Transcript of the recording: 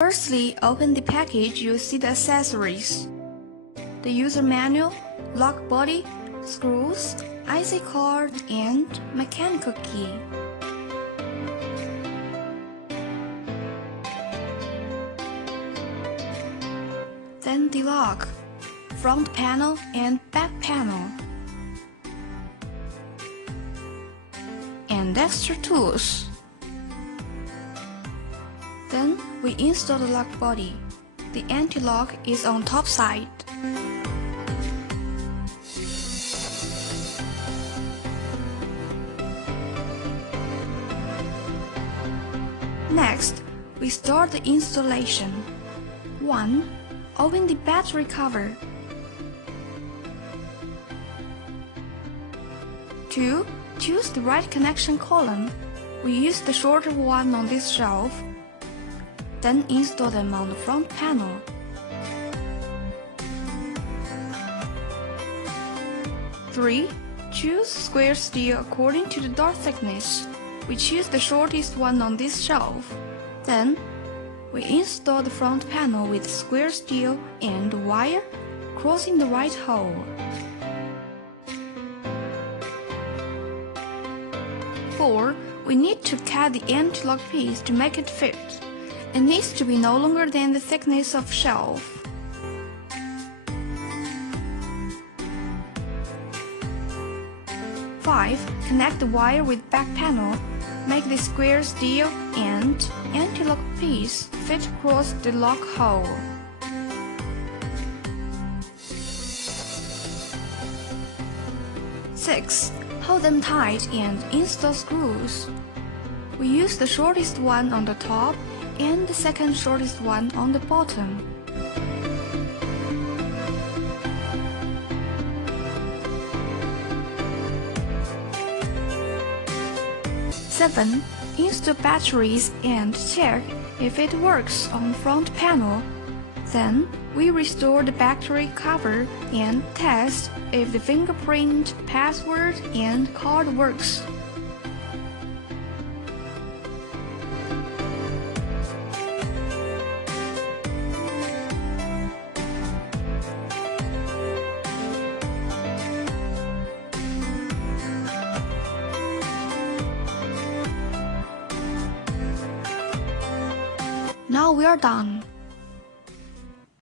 Firstly, open the package. You'll see the accessories: the user manual, lock body, screws, IC card, and mechanical key. Then the lock, front panel and back panel, and extra tools. Then we install the lock body. The anti-lock is on top side. Next, we start the installation. 1. Open the battery cover. 2. Choose the right connection column. We use the shorter one on this shelf. Then install them on the front panel. 3. Choose square steel according to the dart thickness. We choose the shortest one on this shelf. Then, we install the front panel with square steel and wire crossing the right hole. 4. We need to cut the anti-lock piece to make it fit. It needs to be no longer than the thickness of shelf. 5. Connect the wire with back panel. Make the square steel and anti-lock piece fit across the lock hole. 6. Hold them tight and install screws. We use the shortest one on the top and the second shortest one on the bottom. 7. Install batteries and check if it works on front panel. Then, we restore the battery cover and test if the fingerprint, password, and card works. Now we are done.